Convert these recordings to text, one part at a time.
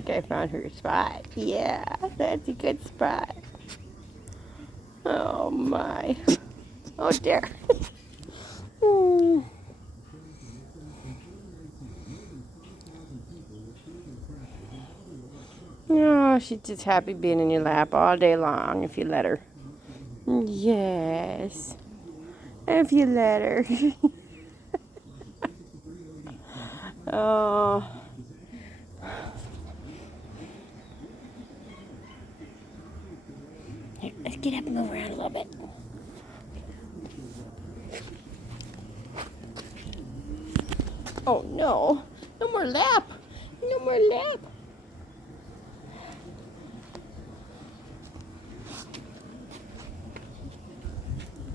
think I found her spot. Yeah, that's a good spot. Oh my. Oh dear. Oh, she's just happy being in your lap all day long if you let her. Yes. If you let her. Oh. Here, let's get up and move around a little bit. Oh no. No more lap. No more lap.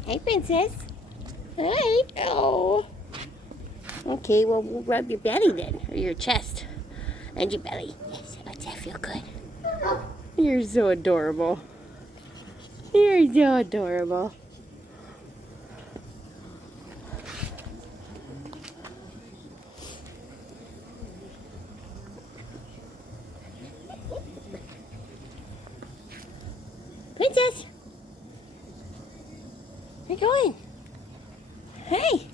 Hey, princess. Hi. Oh. Okay, well, we'll rub your belly then, or your chest, and your belly. Yes, does that feel good? You're so adorable. You're so adorable. Princess, where you going? Hey.